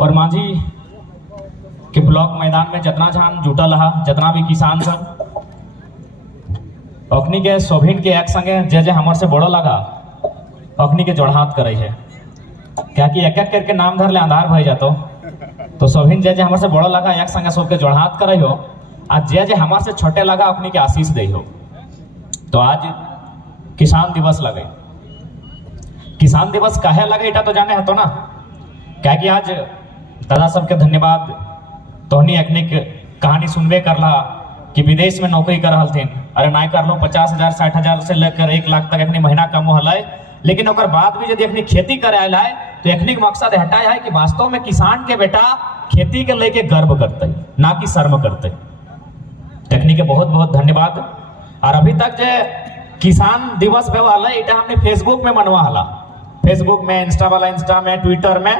और माझी के ब्लॉक मैदान में जितना जान जुटल रहा, जितना भी किसान सब अखनी के सोभिन के एक संगे जे जे हमर से बड़ो लगा अखनी के जोड़हात करे है, क्या कि एक एक करके नाम धर ले आधार भई जातो, तो सोभिन जे जे हमर से बड़ो लगा एक संगे सबके जोड़हात करे हो, आज जे जे हमर से छोटे लगा अखनी के आशीष दे हो। तो आज किसान दिवस लगे। किसान दिवस काहे लगे इटा तो जाने हतो ना, क्या कि आज दादा सबके धन्यवाद। तोहनी अखनी कहानी सुनबे करला कि विदेश में नौकरी कर रहल थीन, अरे ना कर लो 50,000 60,000 से लेकर 1 लाख तक अखनी महीना कम हल, लेकिन ओकर बाद भी यदि अखनी खेती करे आयल है तो अखनी के मकसद हटाए है कि वास्तव में किसान के बेटा खेती के लेके गर्व करते ना कि शर्म करते। अखनी के बहुत बहुत धन्यवाद। और अभी तक जे किसान दिवस भेल इटा हमने फेसबुक में मनवा हला, फेसबुक में, इंस्टा वाला इंस्टा में, ट्विटर में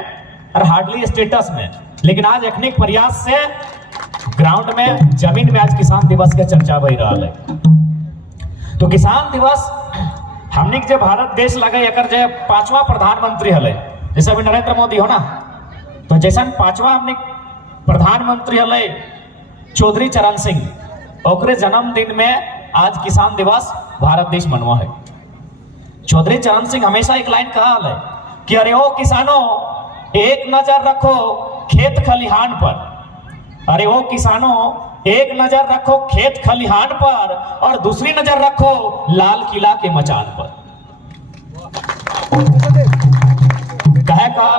और हार्डली स्टेटस में, लेकिन आज अखनी प्रयास से ग्राउंड में जमीन में आज किसान दिवस के चर्चा भई रहा है। तो किसान दिवस हमने जो भारत देश लगे एकर जे 5वां प्रधानमंत्री हले, जैसे अभी नरेंद्र मोदी हो ना, तो जैसा 5वां हमने प्रधानमंत्री हले चौधरी चरण सिंह, ओकरे जन्मदिन में आज किसान दिवस भारत देश मनवा है। चौधरी चरण सिंह हमेशा एक लाइन कहा है कि अरे ओ किसानों एक नजर रखो खेत खलिहान पर, अरे ओ किसानों एक नजर रखो खेत खलिहान पर और दूसरी नजर रखो लाल किला के मचान पर। कहे कहा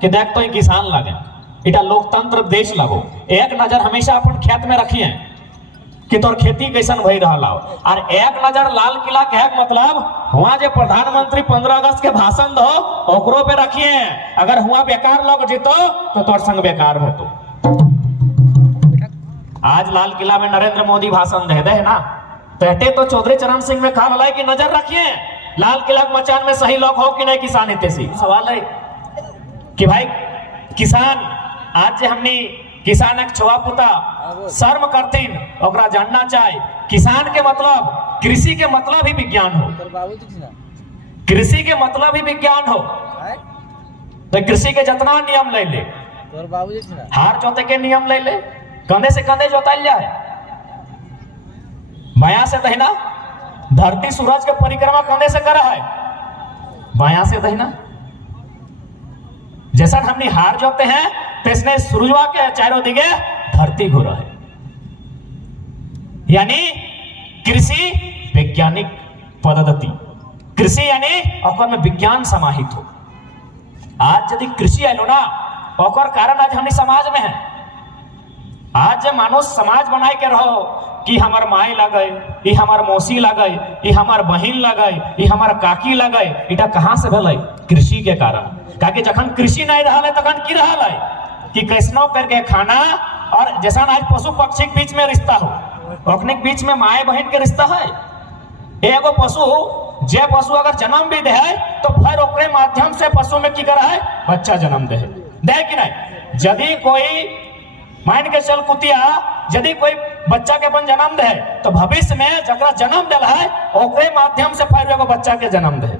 कि देख तो ही किसान लगे, इटा लोकतंत्र देश लगो, एक नजर हमेशा अपन खेत में रखिए कि तोर खेती कैसन भई रहा, और एक नजर लाल किला के मतलब हुआ जे प्रधानमंत्री 15 अगस्त के भाषण दो ओकरो पे रखिए, अगर हुआ बेकार लग जीतो तो तोर संग बेकार होतो। आज लाल किला में नरेंद्र मोदी भाषण दे दे ना, तो चौधरी चरण सिंह में कहा कि नजर रखिए लाल किला के मचान में सही लोग हो कि नहीं किसान हितैषी। सवाल है कि भाई किसान आज जे हमनी किसान एक छुआ पुता शर्म करतीन, ओकरा जानना चाहे किसान के मतलब, कृषि के मतलब ही विज्ञान हो, कृषि के मतलब ही विज्ञान हो। तो कृषि के जितना नियम ले ले, हार जोते के नियम ले ले, कंधे से कंधे जोताल जाए, बाया से दहिना, धरती सूरज के परिक्रमा कंधे से कर है, बाया से दहिना। जैसा हमने हार जोते हैं तैसने सूरजवा के चारों दिगे धरती घूर है, यानी कृषि वैज्ञानिक पद्धति, कृषि यानी ओकर में विज्ञान समाहित हो। आज यदि कृषि आलो ना ओकर कारण आज हमने समाज में है, आज जब मानो समाज बनाए के रहो कि हमार माई लगे, ये हमार मौसी लगे, ये हमार बहन लगे, ये हमार काकी लगे, इटा कहां से भले? कृषि के कारण। काकि जखन कृषि नहीं रहा है तखन की रहा है कि कैसनो करके खाना, और जैसा आज पशु पक्षी के बीच में रिश्ता हो, अपने के बीच में माए बहन के रिश्ता है। एगो पशु जे पशु अगर जन्म भी दे तो फिर ओकरे माध्यम से पशु में की करा है बच्चा जन्म दे कि नहीं। यदि कोई मान के चल कुतिया यदि कोई बच्चा के अपन जन्म दे तो भविष्य में जकरा जन्म दिल है ओकरे माध्यम से फिर एगो बच्चा के जन्म दे।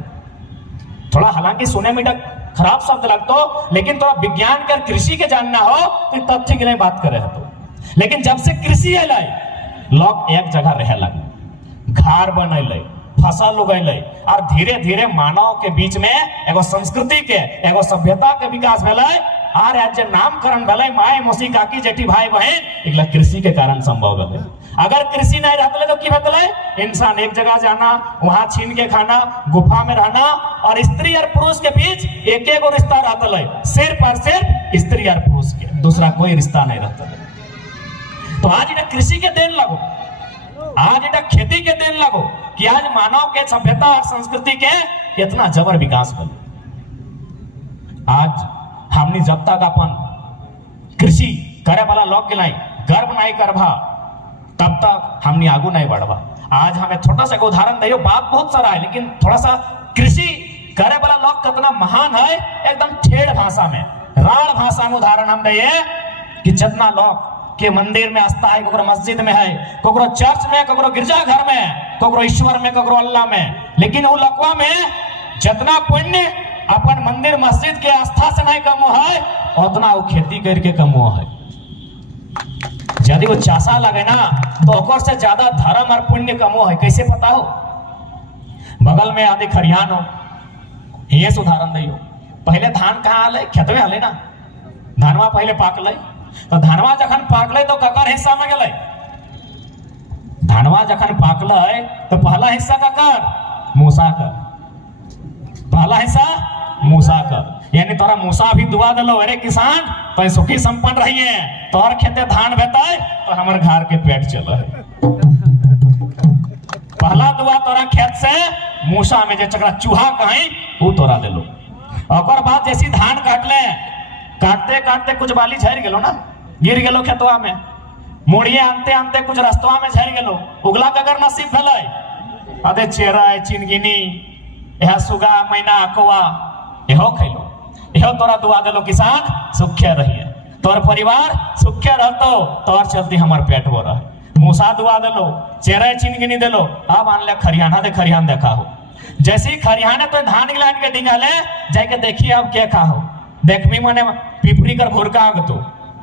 थोड़ा हालांकि सुने में खराब शब्द लगतो, लेकिन थोड़ा विज्ञान कर कृषि के जानना हो तो तथ्य की नहीं बात करे तो। लेकिन जब से कृषि अल लोग एक जगह रहे लगे, घर बनैले, फसल उगैले, और धीरे धीरे मानव के बीच में एगो संस्कृति के, एगो सभ्यता के विकास भेलै। और आज नामकरण भेलै माय मौसी काकी जेठी भाई बहन, एकला कृषि के कारण संभव भेलै। अगर कृषि नहीं रहते तो की भेलै? इंसान एक जगह जाना, वहां छीन के खाना, गुफा में रहना, और स्त्री और पुरुष के बीच एक एगो रिश्ता रहता, सिर्फ और सिर्फ स्त्री और पुरुष के, दूसरा कोई रिश्ता नहीं रहता। तो आज इन्हें कृषि के देन लगो, आज इन्हें खेती के देन लगो कि आज मानव के सभ्यता और संस्कृति के इतना जबर विकास हो। आज हमने जब तक अपन कृषि करे वाला लोग के नहीं गर्व नहीं करभा तब तक हमने आगू नहीं बढ़वा। आज हमें छोटा सा उदाहरण दियो, बात बहुत सारा है लेकिन थोड़ा सा कृषि करे वाला लोग कितना महान है, एकदम ठेठ भाषा में, राड़ भाषा में उदाहरण हम दिए कि जितना लोग के मंदिर में आस्था है, ककरो मस्जिद में है, ककरो चर्च में, ककरो गिरजाघर में, ककरो ईश्वर में, ककरो अल्लाह में, लेकिन वो लकवा में जितना पुण्य अपन मंदिर मस्जिद के आस्था से नहीं कम है उतना वो खेती करके कमो है। यदि वो चासा लगे ना तो ओकर से ज्यादा धर्म और पुण्य कमो है। कैसे पता हो? बगल में आदि खरिहान हो, ये उदाहरण दियो। पहले धान कहाँ आले? खेतवे आले ना। धानवा पहले पाकले, तो धानवा जखन पाकले तो ककर हिस्सा में गले। धानवा जखन पाकले तो पहला हिस्सा ककर? मूसा का। पहला हिस्सा मूसा का, यानी तोरा मूसा भी दुआ दिलो, अरे किसान तो सुखी संपन्न रहिए, तोहर खेते धान बेताए तो हमर घर के पेट चलो है। पहला दुआ तोरा खेत से मूसा में जे चकरा चूहा कहीं वो तोरा दिलो। और बाद जैसी धान काटले, काटते काटते कुछ बाली झड़ गेलो ना, गिर गेलो खेतवा में, मुड़िए आनते आनते कुछ रस्तवा में झड़ गेलो, उगला कगर नसीब भेलै। अदे चेरा चिनगिनी यह सुगा मैना कौआ यहो खैलो, यहो तोरा दुआ दिलो किसान सुखे रहिए, तोर परिवार सुखे रहतो, तोर चलती हमार पेट वो रहे। मूसा दुआ दिलो, चेरा चिनगिनी दिलो। अब आन ले खरिहाना दे, खरिहान देखा हो। जैसी खरिहाने तो धान गिलान के डिंगाले जाके देखिए अब क्या खा हो। देखमी मने पिपरी कर भोरका आगतो,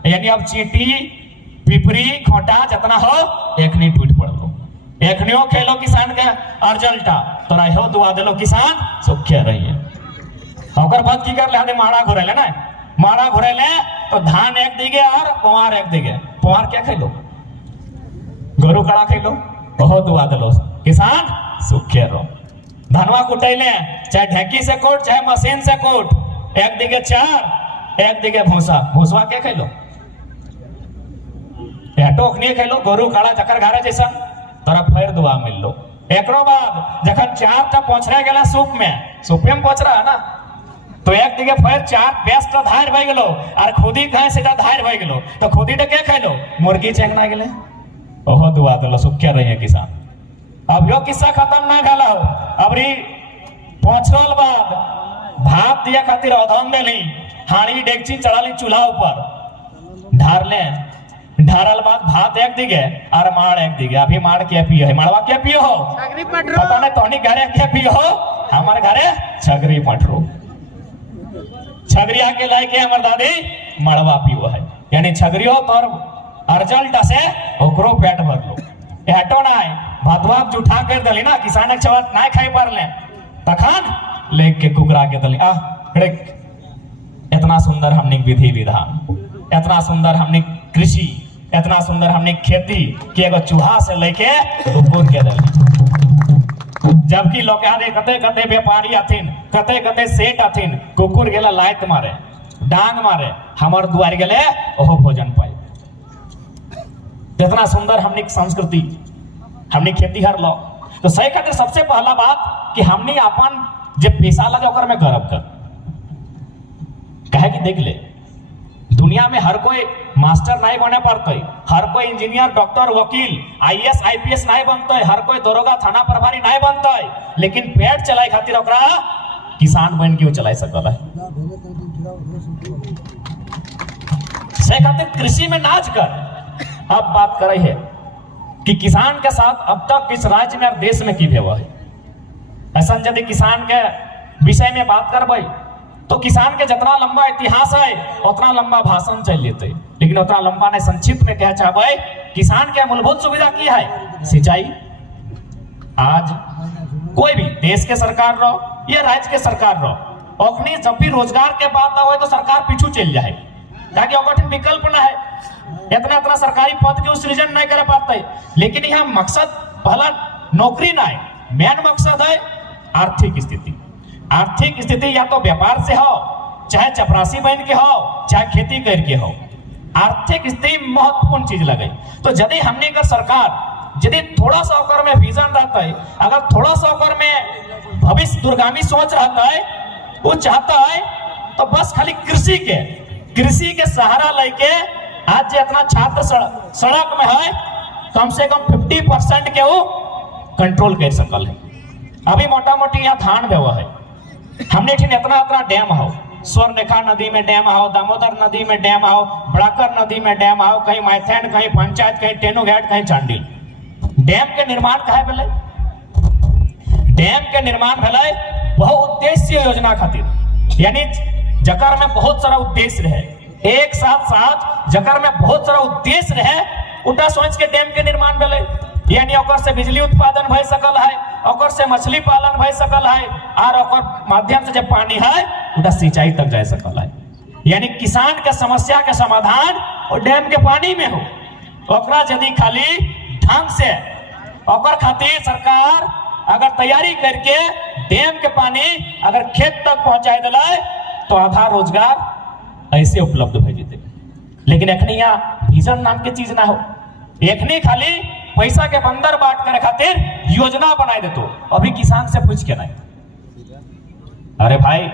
यानी अब चींटी पिपरी खोटा जितना हो एकनी टूट पड़लो, एकनियो खेलो किसान के अर्जल्टा, तोरा हो दुआ दिलो किसान सुखे रहिए। ओकर बाद की कर ले? हदे माड़ा घुरेले ना, माड़ा घुरेले तो धान एक दिगे और पुआर एक दिगे। पुआर क्या खेलो? गोरु कड़ा खेलो, बहुत दुआ दिलो किसान सुखे रहो। धनवा कुटैले, चाहे ढेकी से कोट चाहे मशीन से कोट, एक दिगे चार एक दिगे भूसा। भूसवा क्या खेलो? टोकनी खेलो, गोरु काड़ा जकर घारे जैसा, तोरा फिर दुआ मिल लो। एकरो बाद जखन चार टा पोछरे गेला सूप में, सूपे में पोछ रहा है ना, तो एक दिगे फिर चार बेस्ट धार भई गेलो और खुदी कहे सीधा धार भई गेलो, तो खुदी टे के खेलो? मुर्गी चेंगना गेले। ओहो दुआ दिलो सुखे रहिए किसान। अब यो किस्सा खत्म ना भेला हो। अबरी पोछल बाद भात दिया खातिर औधम देली, हाड़ी डेगची चढ़ाली चूल्हा ऊपर, ढार ले, ढारल बाद भात एक दिगे और माड़ एक दिगे। अभी माड़ क्या पियो है? माड़वा क्या पियो हो? पता नहीं तोहनी घरे क्या पियो हो? हमारे घरे छगरी पटरो, छगरिया के लायके हमार दादी मड़वा पियो है, यानी छगरियो तोर अर्जल्ट से ओकरो पेट भर लो। एटो ना भातवा जुठा कर दली ना, किसान एक चवत ना खाई पार ले, तखन लेके कुकरा के दली आ इतना सुंदर हमने विधि विधान, इतना सुंदर हमने कृषि, इतना सुंदर हमने खेती कि एगो चूहा से लेके कुकुर के दली। जबकि लोग कते कते व्यापारी अथिन, कते कते सेठ अथिन, कुकुर गेला लात मारे, डांग मारे, हमर दुआर गेले ओहो भोजन पाए। इतना सुंदर हमने संस्कृति, हमने खेती हर लो। तो सही खातिर सबसे पहला बात कि हमने अपन जे पेशा लगे ओकर में गर्व कर। कहे कि देख ले, दुनिया में हर कोई मास्टर नहीं बने पड़ते, हर कोई इंजीनियर डॉक्टर वकील आईएएस आईपीएस नहीं बनते, हर कोई दरोगा थाना प्रभारी नहीं बनते, लेकिन पेट चलाए खातिर ओकरा किसान बन के चला सकल है। से खातिर कृषि में नाच कर। अब बात करे है कि किसान के साथ अब तक इस राज्य में और देश में की भेवा है। ऐसा यदि किसान के विषय में बात करबे तो किसान के जितना लंबा इतिहास है उतना लंबा भाषण चल लेते, लेकिन उतना लंबा नहीं। संक्षिप्त में क्या चाहबे, किसान के मूलभूत सुविधा की है? सिंचाई। आज कोई भी देश के सरकार रहो या राज्य के सरकार रहो, अखनी जब भी रोजगार के बात हो तो सरकार पीछू चल जाए, ताकि अकठिन विकल्प ना है, इतना सरकारी पद के सृजन नहीं कर पाते। लेकिन यहाँ मकसद पहला नौकरी ना है, मेन मकसद है आर्थिक स्थिति। आर्थिक स्थिति या तो व्यापार से हो, चाहे चपरासी बन के हो, चाहे खेती करके हो, आर्थिक स्थिति महत्वपूर्ण चीज लगे। तो यदि हमने का सरकार यदि थोड़ा सा ओकर में विजन रहता है, अगर थोड़ा सा ओकर में भविष्य दूरगामी सोच रहता है, वो चाहता है, तो बस खाली कृषि के सहारा लेके आज जितना छात्र सड़क में है, कम से कम 50% के वो कंट्रोल कर सकल है। अभी मोटा मोटी यहाँ धान व्यवहार है, हमने इतना डैम हो, स्वर्णरेखा नदी में डैम आओ, दामोदर नदी में डैम आओ, बड़ाकर नदी में डैम आओ, कहीं मैथेन, कहीं पंचायत, कहीं टेनोघाट, कहीं चांडिल। डैम के निर्माण कहे भेले? डैम के निर्माण भेले बहुउद्देश्य योजना खातिर, यानी जकर में बहुत सारा उद्देश्य रहे। एक साथ साथ जकर में बहुत सारा उद्देश्य रहे उल्टा सोच के डैम के निर्माण भेले, यानी ओकर से बिजली उत्पादन भय सकल है, ओकर से मछली पालन भय सकल है, और ओकर माध्यम से जब पानी है उल्टा सिंचाई तक जा सकल है। यानी किसान के समस्या के समाधान और डैम के पानी में हो। ओकरा यदि खाली ढंग से ओकर खातिर सरकार अगर तैयारी करके डैम के पानी अगर खेत तक पहुंचाए दिला तो आधा रोजगार ऐसे उपलब्ध भे जेते। लेकिन एखनी यहाँ विजन नाम के चीज ना हो, एखनी खाली पैसा के बंदर बांट करे खातिर योजना बनाए देतो। अभी किसान से पूछ के नहीं, अरे भाई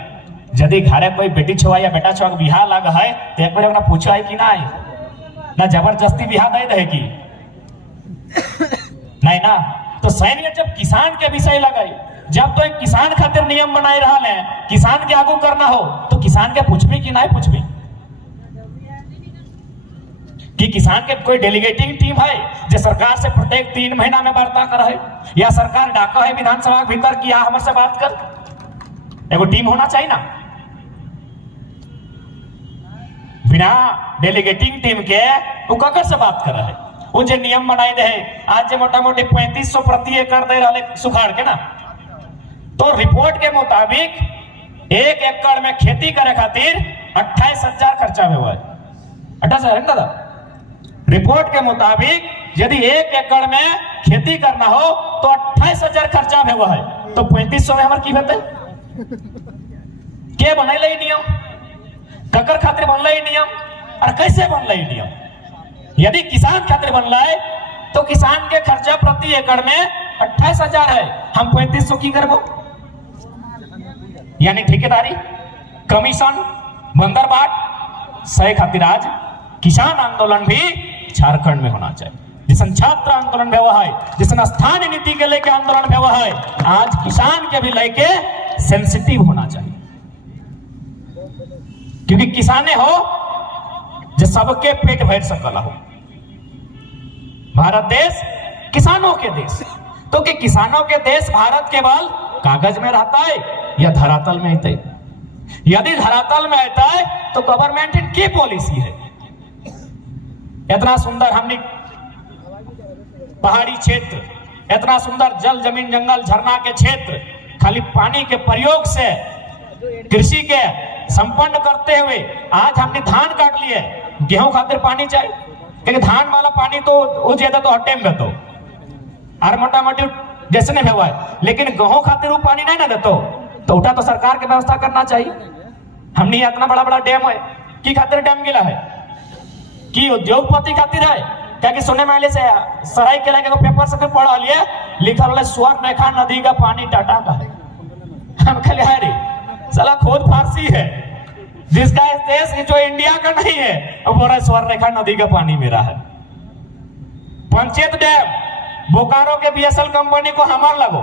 यदि घरे कोई बेटी छुआ या बेटा छुआ बिहार लग है तो एक बार पूछो है कि ना जबरदस्ती बिहार दे दे की नहीं ना। तो सैन्य जब किसान के विषय लगाई, जब तो एक किसान खातिर नियम बनाए रहा है, किसान के आगू करना हो तो किसान के पूछबी कि नहीं पूछबी कि किसान के कोई डेलीगेटिंग टीम है जो सरकार से प्रत्येक 3 महीना में वार्ता कर है, या सरकार डाका है विधानसभा के भीतर कि हमारे से बात कर। एगो टीम होना चाहिए ना। बिना डेलीगेटिंग टीम के वो ककर से बात कर रहा है। वो जो नियम बनाए दे आज जो मोटा मोटी 3500 प्रति एकड़ दे रहा सुखाड़ के ना, तो रिपोर्ट के मुताबिक 1 एकड़ में खेती करे खातिर 28,000 खर्चा हुआ है। 28,000 है दादा। रिपोर्ट के मुताबिक यदि 1 एकड़ में खेती करना हो तो 28,000 खर्चा हुआ है, तो 3500 में हमारे की होते के बनल नियम, ककर खातिर बनल नियम और कैसे बनल नियम। यदि किसान खातिर बनल तो किसान के खर्चा प्रति एकड़ में 28,000 है, हम 3500 की करबो। यानी ठेकेदारी, कमीशन, बंदरबाट सही खातिर आज किसान आंदोलन भी झारखंड में होना चाहिए। जिसन छात्र आंदोलन में हुआ है, जिसन स्थानीय नीति के लेके आंदोलन में हुआ है, आज किसान के भी लेके सेंसिटिव होना चाहिए। क्योंकि किसाने हो जो सबके पेट भर सकला हो। भारत देश किसानों के देश, तो कि किसानों के देश भारत केवल कागज में रहता है या धरातल में रहता है। यदि धरातल में रहता है तो गवर्नमेंट की पॉलिसी है। इतना सुंदर हमने पहाड़ी क्षेत्र, इतना सुंदर जल जमीन जंगल झरना के क्षेत्र, खाली पानी के प्रयोग से कृषि के संपन्न करते हुए आज हमने धान काट लिए। गेहूं खातिर पानी चाहिए, क्योंकि धान वाला पानी तो वो ज्यादा तो हटे में देतो और मोटा मोटी जैसे नहीं हुआ है, लेकिन गेहूं खातिर वो पानी नहीं ना देतो, तो उठा तो सरकार की व्यवस्था करना चाहिए। हमने इतना बड़ा बड़ा डैम है की खातिर डैम गिला है कि उद्योगपति खातिर है, क्या सुनने में से सराय के लगे पेपर से पढ़ लिए लिखल है स्वर्णरेखा नदी का पानी टाटा का है। हम कहले अरे साला खुद फारसी है, जिसका देश जो इंडिया का नहीं है वो बोल रहा है स्वर्णरेखा नदी का पानी मेरा है। पंचायत डैम बोकारो के बीएसएल कंपनी को हमार लगो,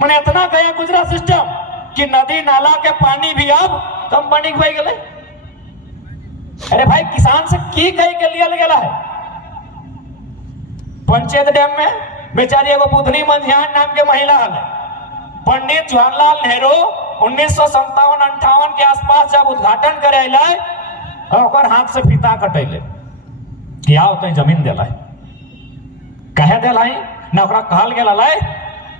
मैंने इतना गया गुजरात सिस्टम कि नदी नाला के पानी भी अब कंपनी भाई गए। अरे भाई किसान से की कही के लिए गया है। पंचायत डैम में बेचारी एगो बुधनी मंझियान नाम के महिला है, पंडित जवाहरलाल नेहरू 1957-58 के आसपास जब उद्घाटन करे और हाथ से फीता कटेले कि आओ तो जमीन दिला कहे दिला ना कहल गया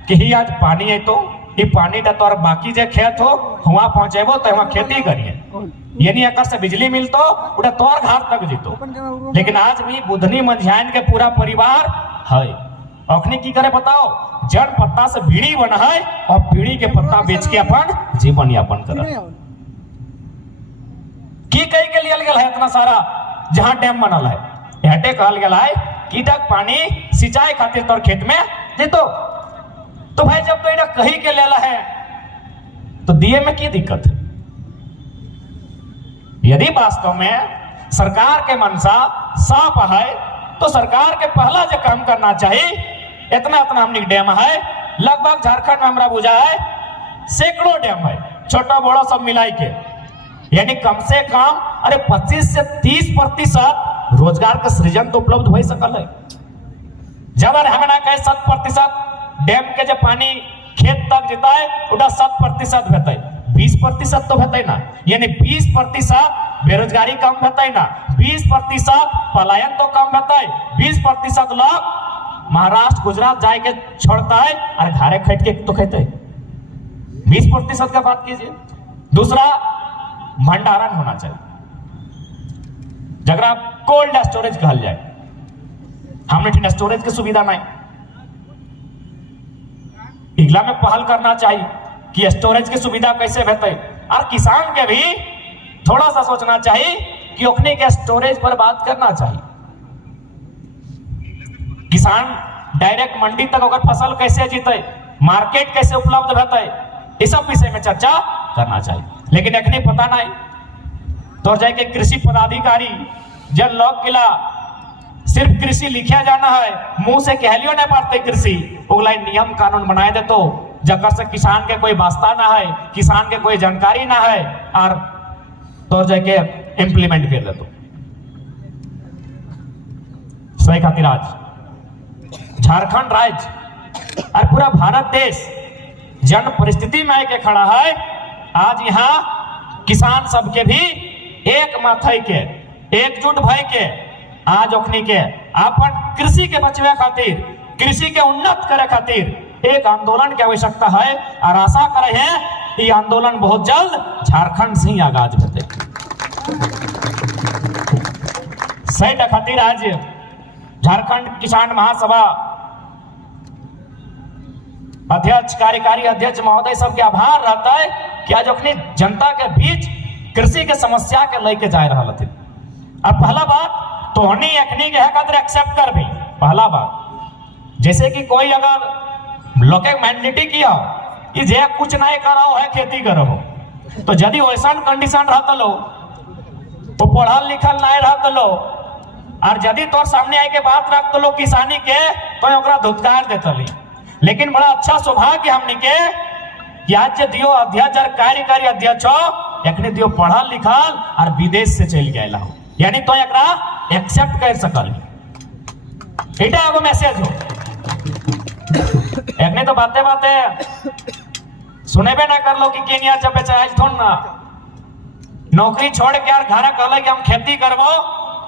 कि ही आज पानी है तो ये पानी तोर बाकी जो खेत हो वहां पहुंचेबो तो वहां खेती करिए, यानी एक से बिजली मिलतो उड़ा तोर घर तक जीतो। लेकिन आज भी बुधनी मंझियान के पूरा परिवार है, अखनी की करे बताओ, जड़ पत्ता से बीड़ी बना है और बीड़ी के पत्ता बेच के अपन जीवन यापन कर की कई के लिए गया है। इतना सारा जहां डैम बनल है हटे कहल गया है कि तक पानी सिंचाई खातिर तोर खेत में देतो। तो भाई जब तो इधर कही के लेला है तो दिए में की दिक्कत है। यदि वास्तव में सरकार के मनसा साफ है तो सरकार के पहला जो काम करना चाहिए, इतना हमने डैम है लगभग झारखंड में हमारा बुझा है सैकड़ों डैम है छोटा बड़ा सब मिलाई के, यानी कम से कम अरे 25 से 30% रोजगार का सृजन तो उपलब्ध हो सकल है। जब हमें ना कहे 7% डैम के जब पानी खेत तक जीता है उड़ा 7% भेटे, 20% तो भेटे ना, यानी 20% बेरोजगारी कम होता ना, 20% पलायन तो कम होता है, 20% लोग महाराष्ट्र गुजरात जाए के छोड़ता है और घरे खट के तो कहते हैं। 20% का बात कीजिए। दूसरा, भंडारण होना चाहिए, जगह कोल्ड स्टोरेज कहल जाए। हमने ठीक स्टोरेज की सुविधा नहीं, इगला में पहल करना चाहिए कि स्टोरेज की सुविधा कैसे बेहतर, और किसान के भी थोड़ा सा सोचना चाहिए कि ओखने के स्टोरेज पर बात करना चाहिए। किसान डायरेक्ट मंडी तक अगर फसल कैसे जीते, मार्केट कैसे उपलब्ध होता है, इस सब विषय में चर्चा करना चाहिए। लेकिन अखनी पता नहीं तो जाके कृषि पदाधिकारी जन लोग किला सिर्फ कृषि लिखा जाना है, मुंह से कहलियो नहीं पाते कृषि, उगला नियम कानून बनाए दे तो जकर से किसान के कोई वास्ता ना है, किसान के कोई जानकारी ना है, और तो जाके इंप्लीमेंट कर दे तो सही खातिर आज झारखंड राज्य और पूरा भारत देश जन परिस्थिति में आके खड़ा है। आज यहाँ किसान सबके भी एक माथे के एकजुट भय के आज ओखनी के अपन कृषि के बचवे खातिर, कृषि के उन्नत करे खातिर एक आंदोलन की आवश्यकता है, और आशा करे हैं कि आंदोलन बहुत जल्द झारखंड से ही आगाज होते। सही खातिर आज झारखंड किसान महासभा अध्यक्ष, कार्यकारी अध्यक्ष महोदय सबके आभार रहता है कि आज अपनी जनता के बीच कृषि के समस्या के लेके जा रहा थे। अब पहला बात तो हनी अखनी के खातिर एक्सेप्ट कर भी, पहला बात जैसे कि कोई अगर लोके मैंडेटी किया कि जे कुछ नहीं करो है खेती करो, तो यदि वैसा कंडीशन रहता लो, तो पढ़ल लिखल नहीं रहता लो, और यदि तोर सामने आए के बात रखते लो किसानी के, तो ओकरा धुतकार देता ली। लेकिन बड़ा अच्छा सौभाग्य हमने के कि आज जे दियो अध्यक्ष और कार्यकारी अध्यक्ष हो, एकने दियो पढ़ल लिखल और विदेश से चल गया हो, यानी तो एकरा एक्सेप्ट कर सकल। एटा एगो मैसेज हो। एकने तो बातें बातें सुनेबे ना कर लो कि केनिया जब चाहे थोड़ ना नौकरी छोड़ के यार घर कहले कि हम खेती करबो,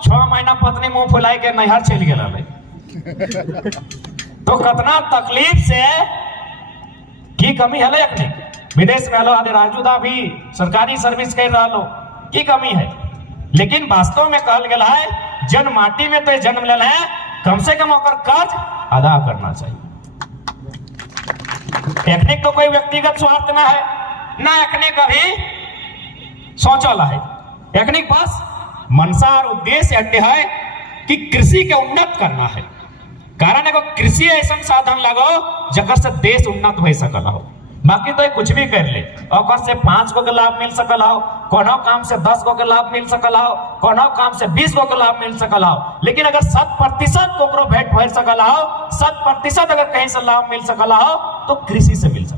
6 महीना पत्नी मुंह फुलाई के नैहर चल गए। तो कितना तकलीफ से की कमी है अपने विदेश में आदि राजूदा भी सरकारी सर्विस कर रहा लो की कमी है। लेकिन वास्तव में कहल गया है जन माटी में तो जन्म लेना है, कम से कम ओकर कर्ज अदा करना चाहिए। टेक्निक तो कोई व्यक्तिगत स्वार्थ में है ना, एकने का भी सोचल है। टेक्निक बस मनसा और उद्देश्य अड्डे है कि कृषि के उन्नत करना है। कारण एगो कृषि ऐसा साधन लगो जकर से देश उन्नत हो सकल हो। बाकी तो कुछ भी कर ले, और से 5 गो के लाभ मिल सकल हो, कोनो काम से 10 गो के लाभ मिल सकल हो, कोनो काम से 20 गो के लाभ मिल सकल हो। लेकिन अगर 100% कोकरो भेंट भर सकल हो, 100% अगर कहीं से लाभ मिल सकल हो, तो कृषि से मिल सकल।